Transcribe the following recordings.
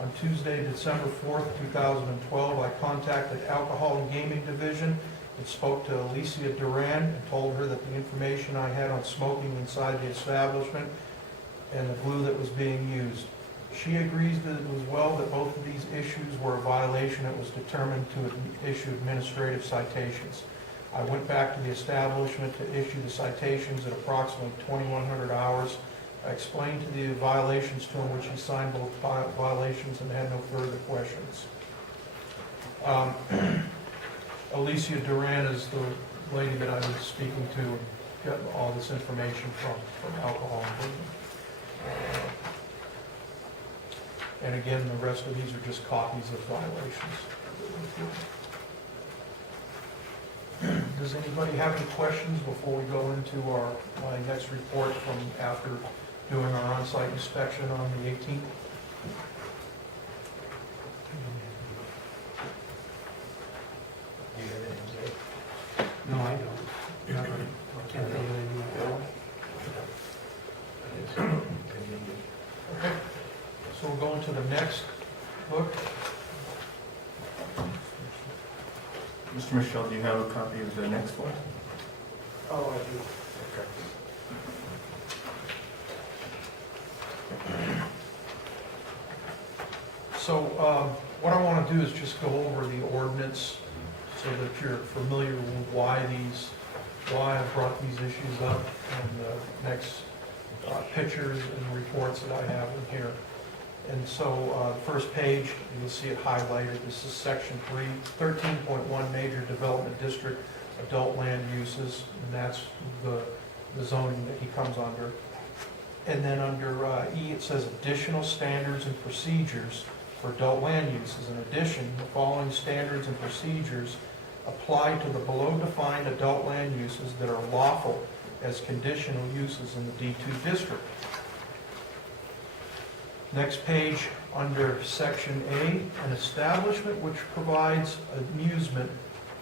On Tuesday, December 4th, 2012, I contacted Alcohol and Gaming Division and spoke to Alicia Duran and told her that the information I had on smoking inside the establishment and the glue that was being used. She agrees that it was well that both of these issues were a violation. It was determined to issue administrative citations. I went back to the establishment to issue the citations at approximately 2100 hours. I explained to the violations to him, which he signed both violations and had no further questions. Alicia Duran is the lady that I was speaking to and got all this information from Alcohol and Gaming. And again, the rest of these are just copies of violations. Does anybody have any questions before we go into my next report from after doing our on-site inspection on the 18th? No, I don't. Can't think of anything else. Okay, so we'll go into the next book. Mr. Michell, do you have a copy of the next one? Oh, I do. So what I want to do is just go over the ordinance so that you're familiar with why I brought these issues up, and the next pictures and reports that I have in here. And so the first page, you'll see it highlighted. This is section 13.1 Major Development District Adult Land Uses, and that's the zoning that he comes under. And then under E, it says additional standards and procedures for adult land uses. In addition, the following standards and procedures apply to the below defined adult land uses that are lawful as conditional uses in the D2 district. Next page, under section A, an establishment which provides amusement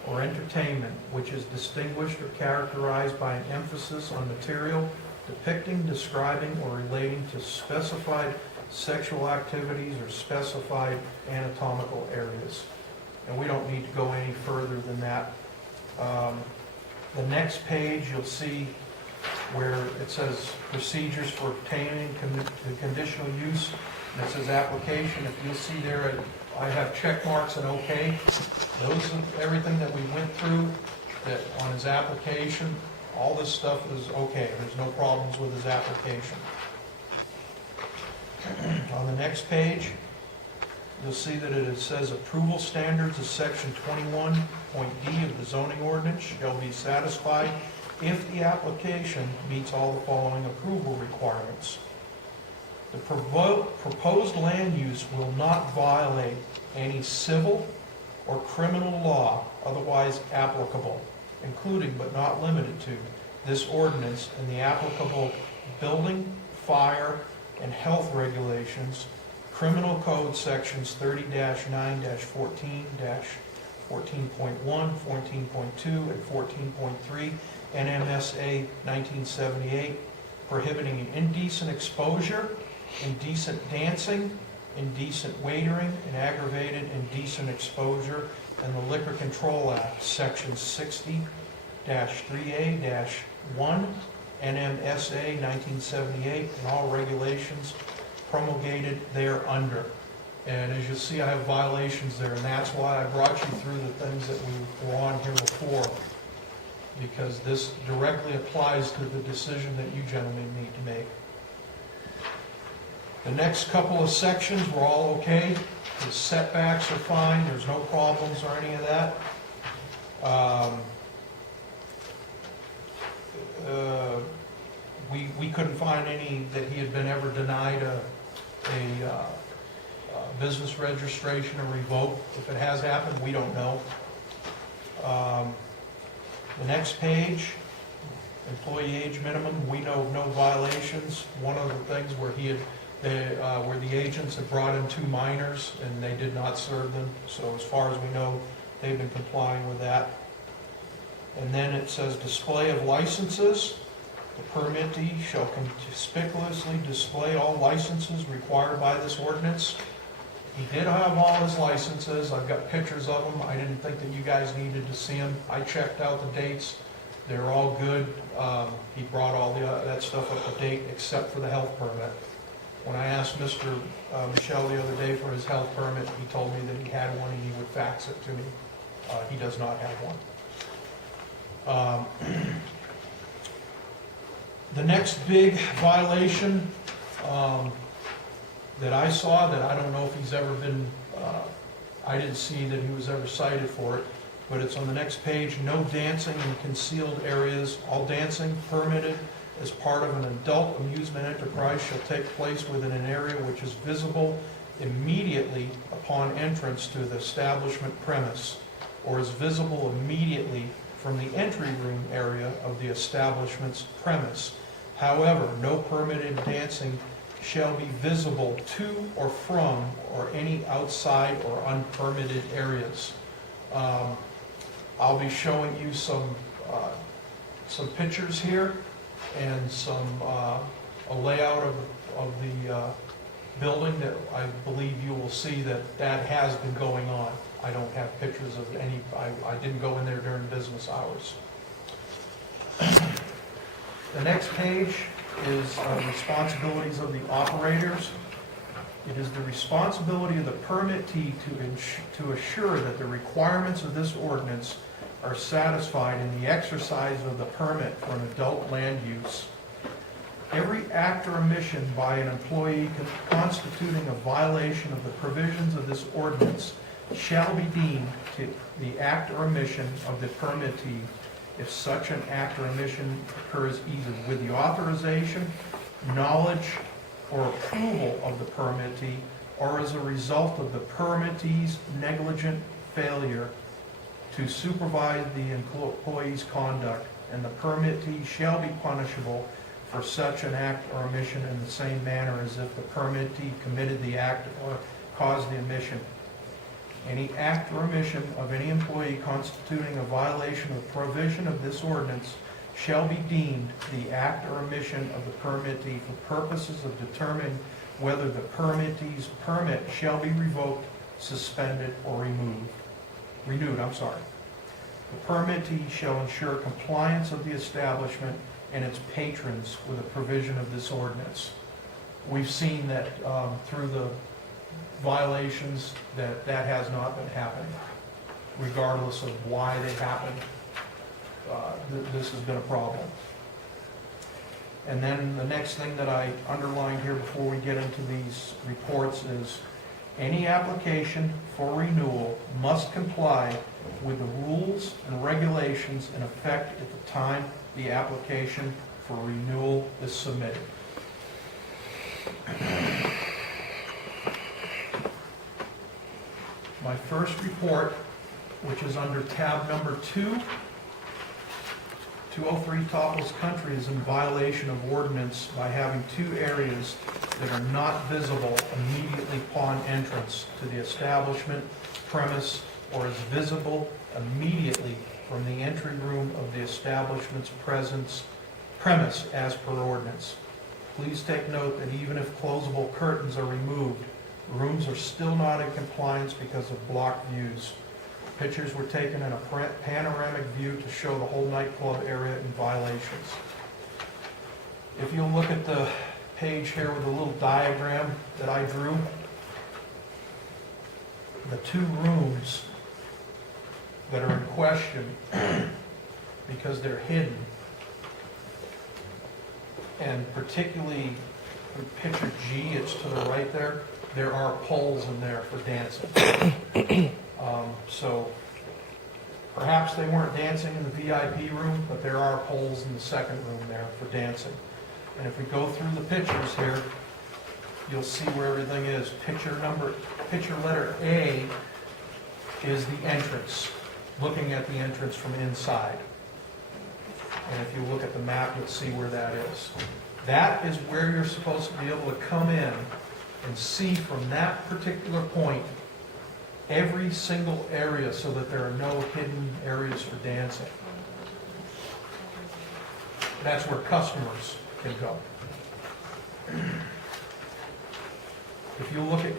or entertainment which is distinguished or characterized by an emphasis on material depicting, describing, or relating to specified sexual activities or specified anatomical areas. And we don't need to go any further than that. The next page, you'll see where it says procedures for obtaining the conditional use, and it says application. If you'll see there, I have check marks and okay. Those are everything that we went through that on his application. All this stuff is okay. There's no problems with his application. On the next page, you'll see that it says approval standards of section 21.d of the zoning ordinance shall be satisfied if the application meets all the following approval requirements. The proposed land use will not violate any civil or criminal law otherwise applicable, including but not limited to this ordinance and the applicable building, fire, and health regulations, Criminal Code sections 30-9-14, 14.1, 14.2, and 14.3, NMSA 1978, prohibiting indecent exposure, indecent dancing, indecent waitering, and aggravated indecent exposure, and the Liquor Control Act, section 60-3A-1, NMSA 1978, and all regulations promulgated thereunder. And as you'll see, I have violations there, and that's why I brought you through the things that we were on here before, because this directly applies to the decision that you gentlemen need to make. The next couple of sections were all okay. The setbacks are fine. There's no problems or any of that. We couldn't find any that he had been ever denied a business registration or revoked. If it has happened, we don't know. The next page, employee age minimum, we know of no violations. One of the things where where the agents had brought in 2 minors and they did not serve them. So as far as we know, they've been complying with that. And then it says display of licenses. The permittee shall conspicuously display all licenses required by this ordinance. He did have all his licenses, I've got pictures of them, I didn't think that you guys needed to see them. I checked out the dates, they're all good. He brought all that stuff up to date, except for the health permit. When I asked Mr. Michell the other day for his health permit, he told me that he had one and he would fax it to me. He does not have one. The next big violation that I saw, that I don't know if he's ever been, I didn't see that he was ever cited for it, but it's on the next page. No dancing in concealed areas. All dancing permitted as part of an adult amusement enterprise shall take place within an area which is visible immediately upon entrance to the establishment premise, or is visible immediately from the entry room area of the establishment's premise. However, no permitted dancing shall be visible to or from or any outside or unpermitted areas. I'll be showing you some pictures here and a layout of the building that I believe you will see that has been going on. I don't have pictures of any, I didn't go in there during business hours. The next page is responsibilities of the operators. It is the responsibility of the permittee to assure that the requirements of this ordinance are satisfied in the exercise of the permit for an adult land use. Every act or omission by an employee constituting a violation of the provisions of this ordinance shall be deemed to the act or omission of the permittee if such an act or omission occurs either with the authorization, knowledge, or approval of the permittee, or as a result of the permittee's negligent failure to supervise the employee's conduct, and the permittee shall be punishable for such an act or omission in the same manner as if the permittee committed the act or caused the omission. Any act or omission of any employee constituting a violation of the provision of this ordinance shall be deemed the act or omission of the permittee for purposes of determining whether the permittee's permit shall be revoked, suspended, or renewed. The permittee shall ensure compliance of the establishment and its patrons with the provision of this ordinance. We've seen that through the violations that has not been happening, regardless of why they happened. This has been a problem. And then the next thing that I underlined here before we get into these reports is any application for renewal must comply with the rules and regulations in effect at the time the application for renewal is submitted. My first report, which is under tab number 2, 203 Topless Country is in violation of ordinance by having two areas that are not visible immediately upon entrance to the establishment premise, or is visible immediately from the entry room of the establishment's premise as per ordinance. Please take note that even if closable curtains are removed, rooms are still not in compliance because of blocked views. Pictures were taken in a panoramic view to show the whole nightclub area in violations. If you'll look at the page here with a little diagram that I drew, the two rooms that are in question, because they're hidden, and particularly in picture G, it's to the right there are poles in there for dancing. So perhaps they weren't dancing in the VIP room, but there are poles in the second room there for dancing. And if we go through the pictures here, you'll see where everything is. Picture letter A is the entrance, looking at the entrance from inside. And if you look at the map, you'll see where that is. That is where you're supposed to be able to come in and see from that particular point every single area so that there are no hidden areas for dancing. That's where customers can go. If you look at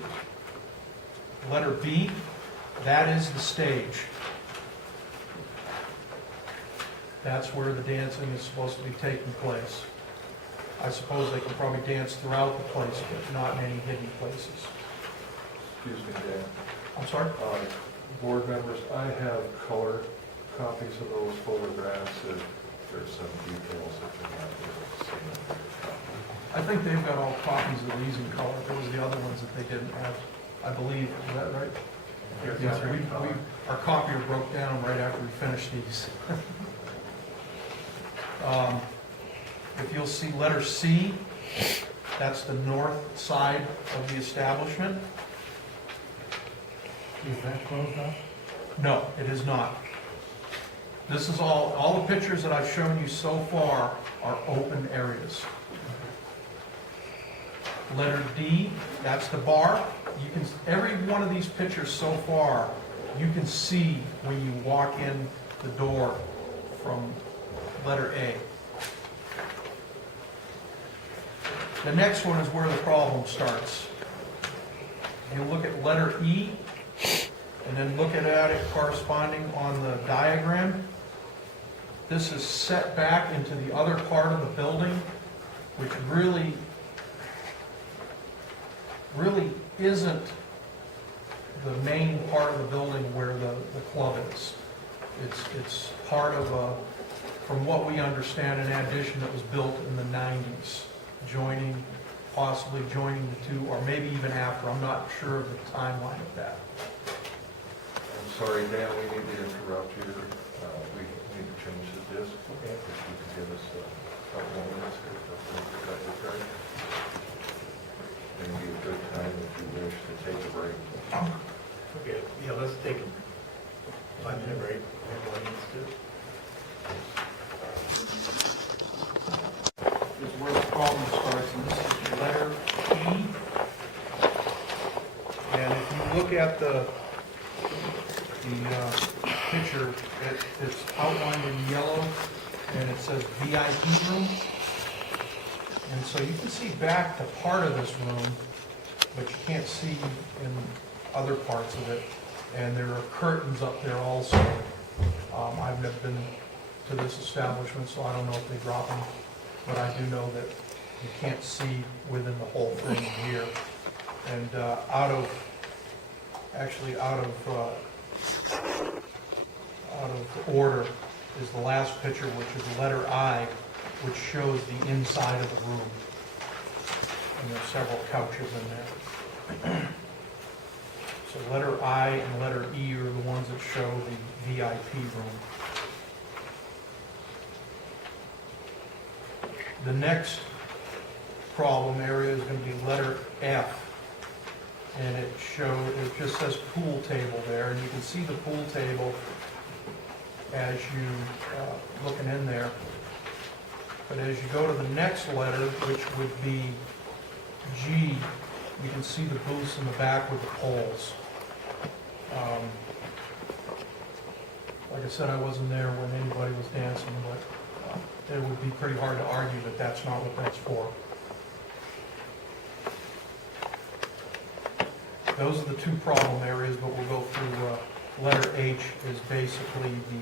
Letter B, that is the stage. That's where the dancing is supposed to be taking place. I suppose they can probably dance throughout the place, but not in any hidden places. Excuse me, Dan. I'm sorry? Board members, I have color copies of those photographs, if there's some details that you're not able to see. I think they've got all copies of these in color. There was the other ones that they didn't have, I believe. Is that right? Yes, Our copier broke down right after we finished these. If you'll see letter C, that's the north side of the establishment. Is that closed off? No, it is not. This is all the pictures that I've shown you so far are open areas. Letter D, that's the bar. You can, every one of these pictures so far, you can see when you walk in the door from letter A. The next one is where the problem starts. You look at letter E, and then look at it corresponding on the diagram. This is set back into the other part of the building, which really isn't the main part of the building where the club is. It's part of a, from what we understand, an addition that was built in the 90s, possibly joining the two, or maybe even after. I'm not sure of the timeline of that. I'm sorry, Dan, we need to interrupt you. We need to change the disc. Okay. If you could give us a couple more minutes here to cut the card. Maybe a good time if you wish to take a break. Okay, yeah, let's take a 5-minute break. Everyone needs to. Is where the problem starts, and this is letter E. And if you look at the picture, it's outlined in yellow, and it says VIP room. And so you can see back to part of this room, but you can't see in other parts of it. And there are curtains up there also. I've never been to this establishment, so I don't know if they drop them, but I do know that you can't see within the whole thing here. And out of order is the last picture, which is letter I, which shows the inside of the room. And there's several couches in there. So letter I and letter E are the ones that show the VIP room. The next problem area is going to be letter F. And it just says pool table there, and you can see the pool table as you looking in there. But as you go to the next letter, which would be G, you can see the booths in the back with the poles. Like I said, I wasn't there when anybody was dancing, but it would be pretty hard to argue that that's not what that's for. Those are the two problem areas, but we'll go through letter H is basically the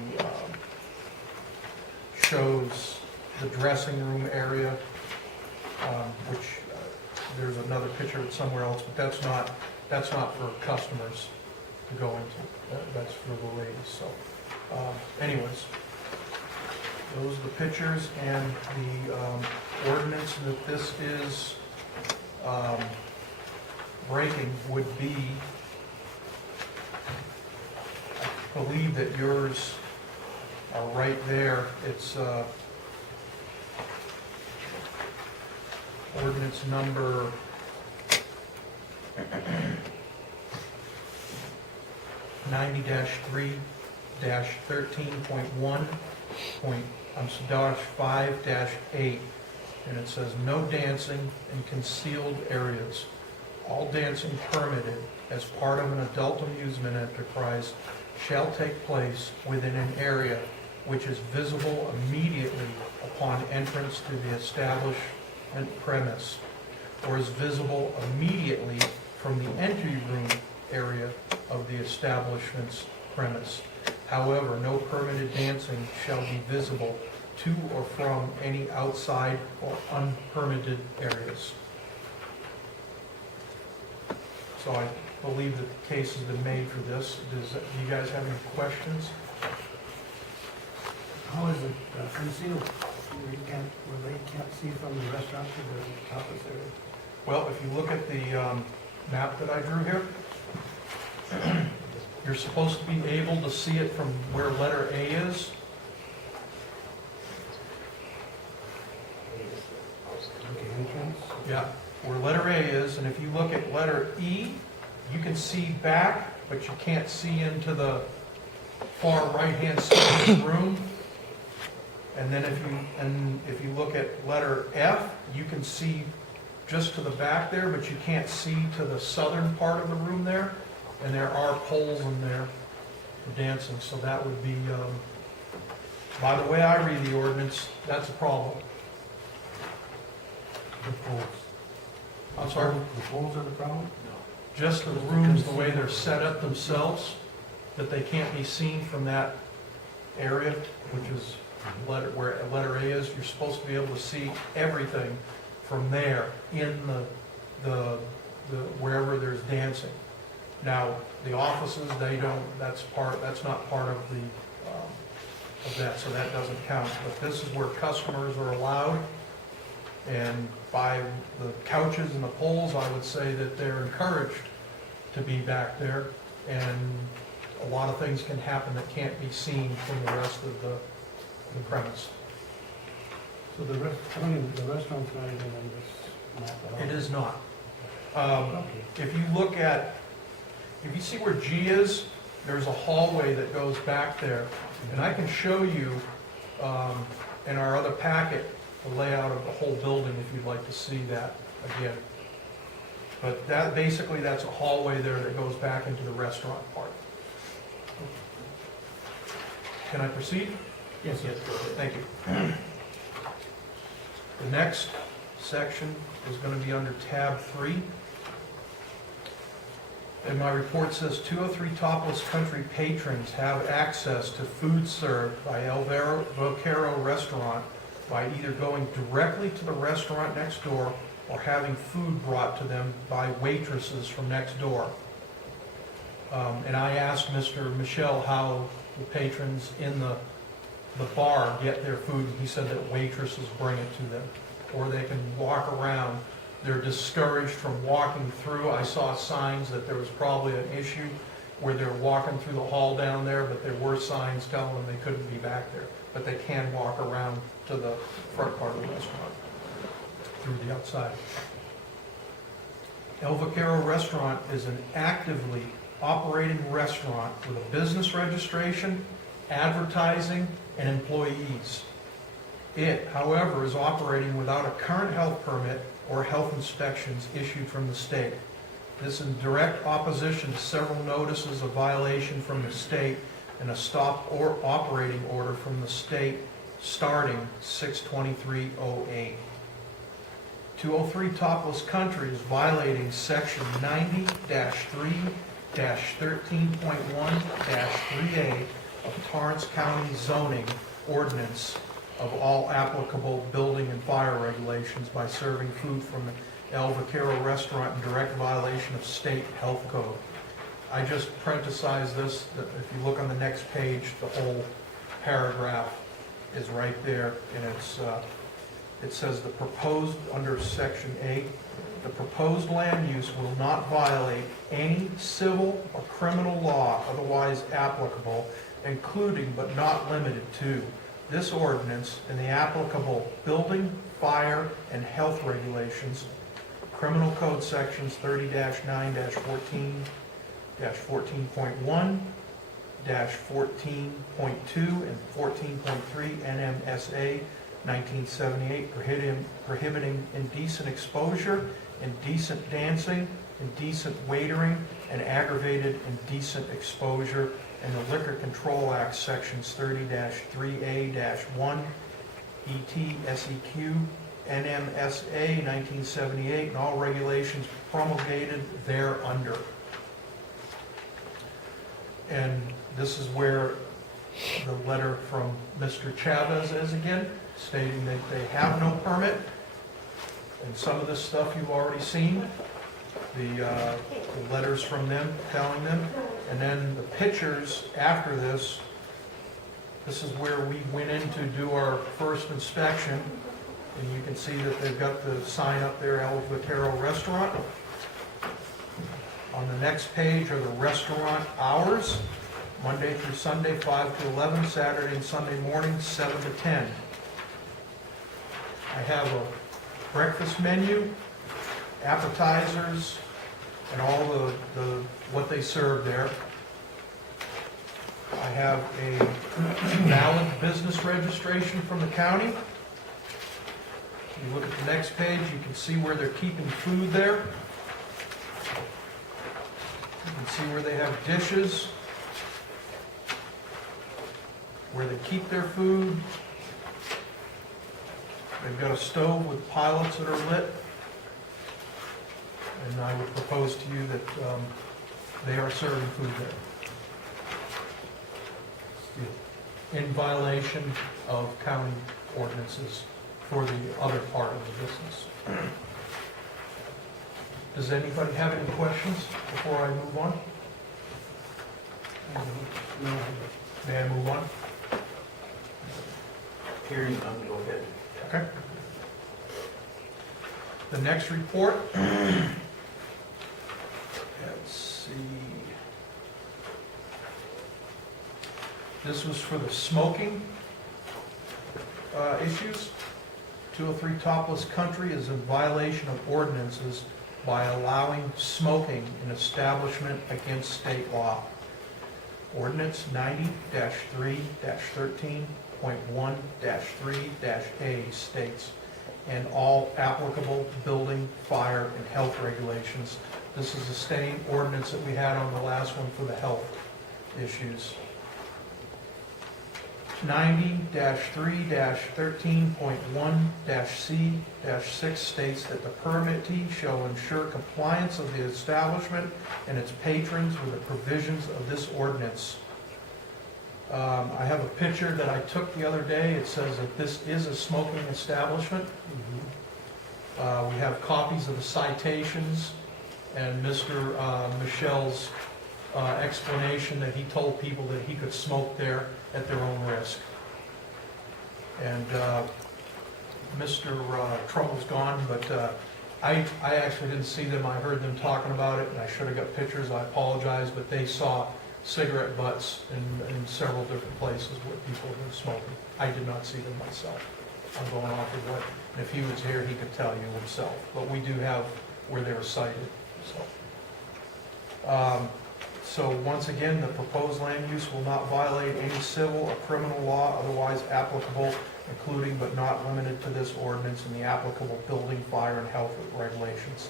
shows the dressing room area, which there's another picture of it somewhere else, but that's not for customers to go into. That's for the ladies. So, anyways, those are the pictures and the ordinance that this is breaking would be, I believe that yours are right there. It's ordinance number 90-3-13.1. -5-8, and it says no dancing in concealed areas. All dancing permitted as part of an adult amusement enterprise shall take place within an area which is visible immediately upon entrance to the establishment premise, or is visible immediately from the entry room area the establishment's premise. However, no permitted dancing shall be visible to or from any outside or unpermitted areas. So I believe that the case has been made for this. Do you guys have any questions? How is it concealed? Where they can't see from the restaurant to the Topless area? Well, if you look at the map that I drew here, you're supposed to be able to see it from where letter A is. Okay, entrance? Yeah, where letter A is, and if you look at letter E, you can see back, but you can't see into the far right-hand side of the room. And then if you look at letter F, you can see just to the back there, but you can't see to the southern part of the room there. And there are poles in there for dancing, so that would be, by the way I read the ordinance, that's a problem. The poles. I'm sorry? The poles are the problem? Just the rooms, the way they're set up themselves, that they can't be seen from that area, which is where letter A is. You're supposed to be able to see everything from there in the wherever there's dancing. Now, the offices, that's not part of that, so that doesn't count. But this is where customers are allowed, and by the couches and the poles, I would say that they're encouraged to be back there, and a lot of things can happen that can't be seen from the rest of the premise. So the restaurant's not even on this map at all? It is not. Okay. If you see where G is, there's a hallway that goes back there. And I can show you in our other packet the layout of the whole building if you'd like to see that again. But that's a hallway there that goes back into the restaurant part. Can I proceed? Yes, Yes, go ahead. Thank you. The next section is going to be under tab 3. And my report says 203 Topless Country patrons have access to food served by El Vaquero Restaurant by either going directly to the restaurant next door or having food brought to them by waitresses from next door. And I asked Mr. Michell how the patrons in the bar get their food. He said that waitresses bring it to them, or they can walk around. They're discouraged from walking through. I saw signs that there was probably an issue where they're walking through the hall down there, but there were signs telling them they couldn't be back there. But they can walk around to the front part of the restaurant through the outside. El Vaquero Restaurant is an actively operating restaurant with a business registration, advertising, and employees. It, however, is operating without a current health permit or health inspections issued from the state. This is in direct opposition to several notices of violation from the state and a stop or operating order from the state starting 6/23/08. 203 Topless Country is violating section 90-3-13.1-3A of Torrance County zoning ordinance of all applicable building and fire regulations by serving food from the El Vaquero Restaurant in direct violation of state health code. I just parenthesized this, that if you look on the next page, the whole paragraph is right there, and it says the proposed, under section 8, the proposed land use will not violate any civil or criminal law otherwise applicable, including but not limited to this ordinance and the applicable building, fire, and health regulations, Criminal Code sections 30-9-14, -14.1, -14.2, and 14.3 NMSA 1978, prohibiting indecent exposure, indecent dancing, indecent waitering, and aggravated indecent exposure, and the Liquor Control Act sections 30-3A-1, ET, SEQ, NMSA 1978, and all regulations promulgated thereunder. And this is where the letter from Mr. Chavez is again, stating that they have no permit. And some of this stuff you've already seen, the letters from them telling them. And then the pictures after this, this is where we went in to do our first inspection. And you can see that they've got the sign up there, El Vaquero Restaurant. On the next page are the restaurant hours, Monday through Sunday, 5 to 11, Saturday and Sunday morning, 7 to 10. I have a breakfast menu, appetizers, and all the what they serve there. I have a valid business registration from the county. You look at the next page, you can see where they're keeping food there. You can see where they have dishes, where they keep their food. They've got a stove with pilots that are lit. And I would propose to you that they are serving food there, in violation of county ordinances for the other part of the business. Does anybody have any questions before I move on? No. May I move on? Hearing none, go ahead. Okay. The next report. Let's see. This was for the smoking issues. 203 Topless Country is in violation of ordinances by allowing smoking in establishment against state law. Ordinance 90-3-13.1-3-A states, and all applicable building, fire, and health regulations. This is the same ordinance that we had on the last one for the health issues. 90-3-13.1-C-6 states that the permittee shall ensure compliance of the establishment and its patrons with the provisions of this ordinance. I have a picture that I took the other day. It says that this is a smoking establishment. We have copies of the citations and Mr. Michell's explanation that he told people that he could smoke there at their own risk. And Mr. Trump's gone, but I actually didn't see them. I heard them talking about it, and I should have got pictures. I apologize, but they saw cigarette butts in several different places where people were smoking. I did not see them myself. I'm going off of what, and if he was here, he could tell you himself. But we do have where they were cited, so. So once again, the proposed land use will not violate any civil or criminal law otherwise applicable, including but not limited to this ordinance and the applicable building, fire, and health regulations.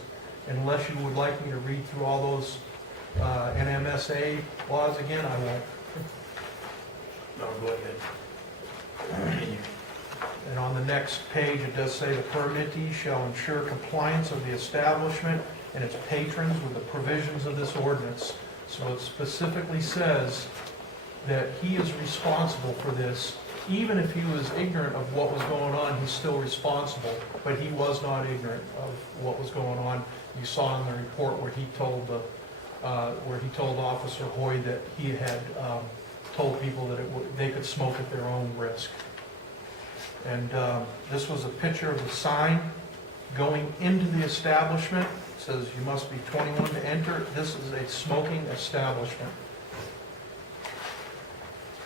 Unless you would like me to read through all those NMSA laws again, I won't. No, go ahead. Continue. And on the next page, it does say the permittee shall ensure compliance of the establishment and its patrons with the provisions of this ordinance. So it specifically says that he is responsible for this. Even if he was ignorant of what was going on, he's still responsible. But he was not ignorant of what was going on. You saw in the report where he told Officer Hoy that he had told people that they could smoke at their own risk. And this was a picture of the sign going into the establishment. It says you must be 21 to enter. This is a smoking establishment.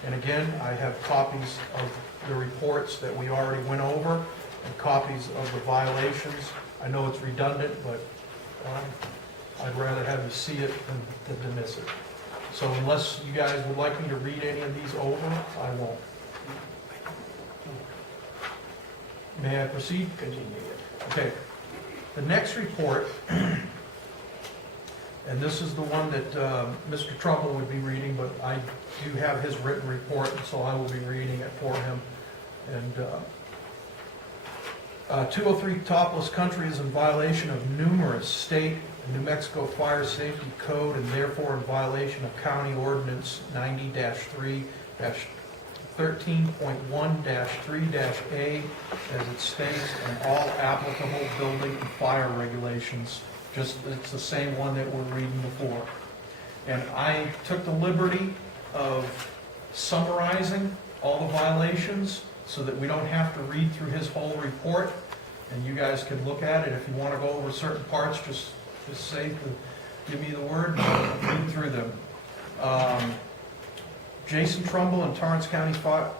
And again, I have copies of the reports that we already went over and copies of the violations. I know it's redundant, but I'd rather have you see it than to miss it. So unless you guys would like me to read any of these over, I won't. May I proceed? Continue. Okay. The next report, and this is the one that Mr. Trumbull would be reading, but I do have his written report, and so I will be reading it for him. And 203 Topless Country is in violation of numerous state New Mexico Fire Safety Code and therefore in violation of County Ordinance 90-3-13.1-3-A as it states, and all applicable building and fire regulations. Just, it's the same one that we're reading before. And I took the liberty of summarizing all the violations so that we don't have to read through his whole report, and you guys can look at it. If you want to go over certain parts, just say, give me the word, and I'll read through them. Jason Trumbull and Torrance County Fire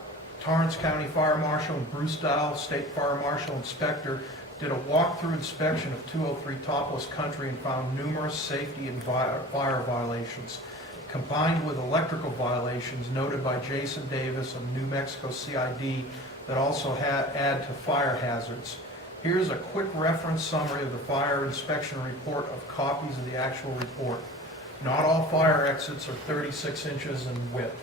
Marshal and Bruce Dial, State Fire Marshal Inspector, did a walkthrough inspection of 203 Topless Country and found numerous safety and fire violations, combined with electrical violations noted by Jason Davis of New Mexico CID that also add to fire hazards. Here's a quick reference summary of the fire inspection report of copies of the actual report. Not all fire exits are 36 inches in width.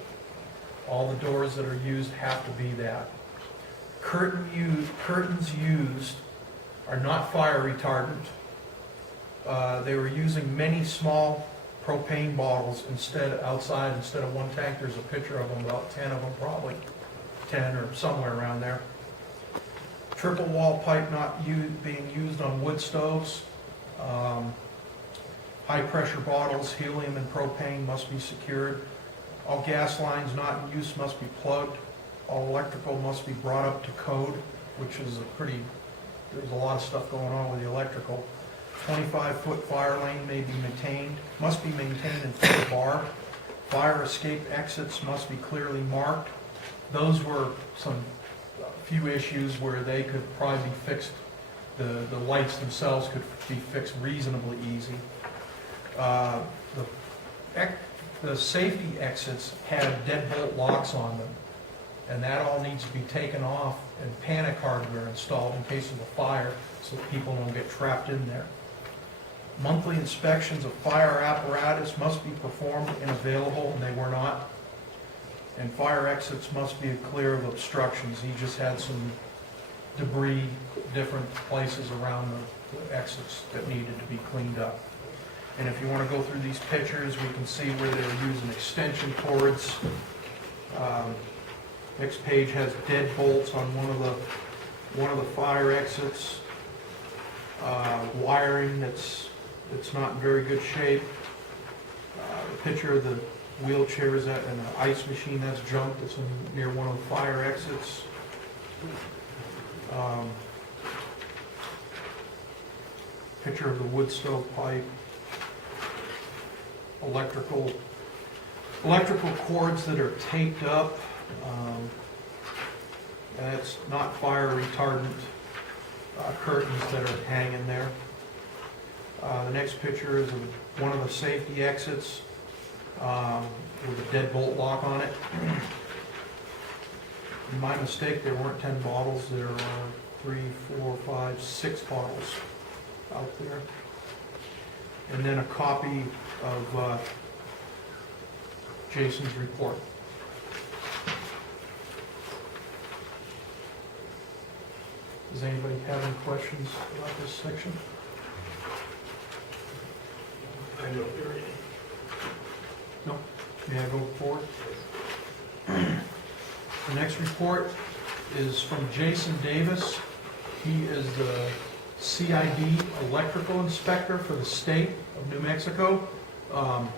All the doors that are used have to be that. Curtains used are not fire retardant. They were using many small propane bottles outside instead of one tank. There's a picture of them, about 10 of them probably, 10 or somewhere around there. Triple wall pipe not being used on wood stoves. High pressure bottles, helium and propane must be secured. All gas lines not in use must be plugged. All electrical must be brought up to code, which is there's a lot of stuff going on with the electrical. 25-foot fire lane must be maintained and fully barbed. Fire escape exits must be clearly marked. Those were a few issues where they could probably be fixed. The lights themselves could be fixed reasonably easy. The safety exits had deadbolt locks on them, and that all needs to be taken off and panic hardware installed in case of a fire so that people don't get trapped in there. Monthly inspections of fire apparatus must be performed and available, and they were not. And fire exits must be clear of obstructions. He just had some debris, different places around the exits that needed to be cleaned up. And if you want to go through these pictures, we can see where they were using extension cords. Next page has dead bolts on one of the fire exits. Wiring that's not in very good shape. A picture of the wheelchairs and an ice machine that's junked that's near one of the fire exits. Picture of the wood stove pipe. Electrical cords that are taped up. And it's not fire retardant curtains that are hanging there. The next picture is of one of the safety exits with a deadbolt lock on it. My mistake, there weren't 10 bottles. There are 3, 4, 5, 6 bottles out there. And then a copy of Jason's report. Does anybody have any questions about this section? I know there is. No? May I go forward? The next report is from Jason Davis. He is the CID electrical inspector for the state of New Mexico.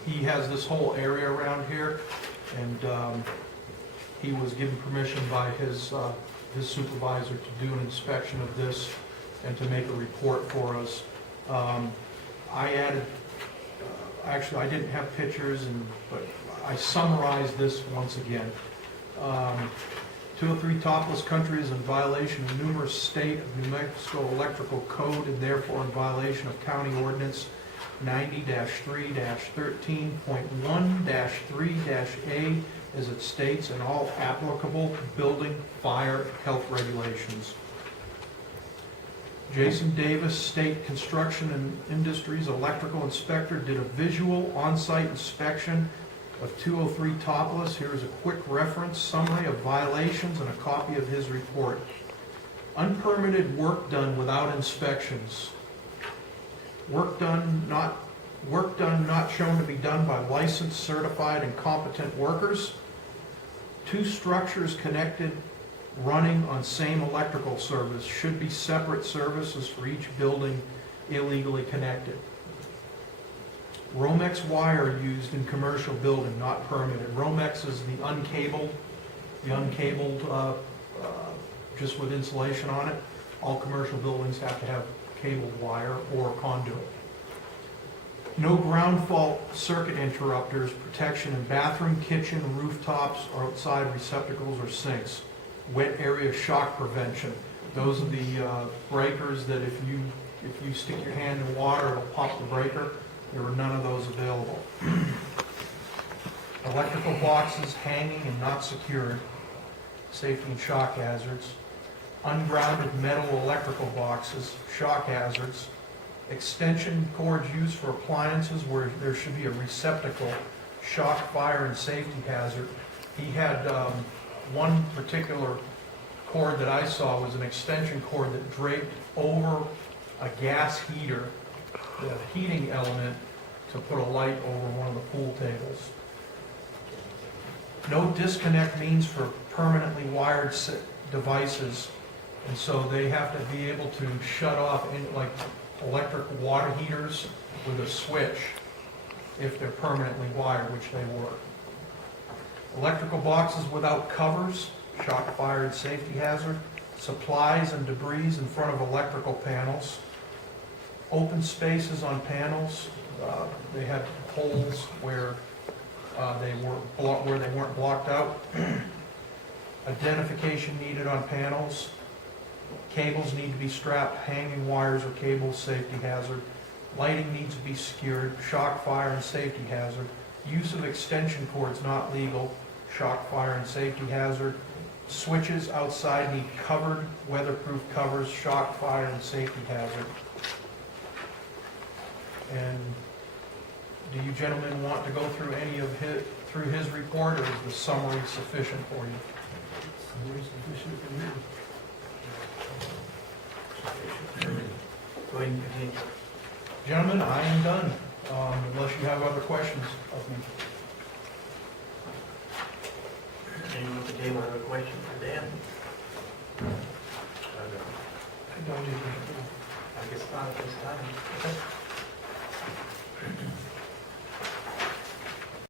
He has this whole area around here, and he was given permission by his supervisor to do an inspection of this and to make a report for us. I added, actually I didn't have pictures, but I summarized this once again. 203 Topless Country is in violation of numerous state of New Mexico electrical code and therefore in violation of County Ordinance 90-3-13.1-3-A as it states, and all applicable building, fire, health regulations. Jason Davis, State Construction and Industries Electrical Inspector, did a visual on-site inspection of 203 Topless. Here is a quick reference summary of violations and a copy of his report. Unpermitted work done without inspections. Work done not shown to be done by licensed, certified, and competent workers. 2 structures connected, running on same electrical service. Should be separate services for each building illegally connected. Romex wire used in commercial building, not permitted. Romex is the uncabled, just with insulation on it. All commercial buildings have to have cabled wire or conduit. No ground fault circuit interrupters, protection in bathroom, kitchen, rooftops, or outside receptacles or sinks. Wet area shock prevention. Those are the breakers that if you stick your hand in water, it'll pop the breaker. There were none of those available. Electrical boxes hanging and not secured. Safety and shock hazards. Ungrounded metal electrical boxes, shock hazards. Extension cords used for appliances where there should be a receptacle, shock, fire, and safety hazard. He had one particular cord that I saw was an extension cord that draped over a gas heater, the heating element, to put a light over one of the pool tables. No disconnect means for permanently wired devices, and so they have to be able to shut off like electric water heaters with a switch if they're permanently wired, which they were. Electrical boxes without covers, shock, fire, and safety hazard. Supplies and debris in front of electrical panels. Open spaces on panels. They had holes where they weren't blocked out. Identification needed on panels. Cables need to be strapped, hanging wires or cables, safety hazard. Lighting needs to be secured, shock, fire, and safety hazard. Use of extension cords not legal, shock, fire, and safety hazard. Switches outside need covered, weatherproof covers, shock, fire, and safety hazard. And do you gentlemen want to go through any of his report, or is the summary sufficient for you? Summary sufficient for now. Go ahead and continue. Gentlemen, I am done, unless you have other questions of me. Anyone at the table have a question for Dan? I don't even. I guess not at this time.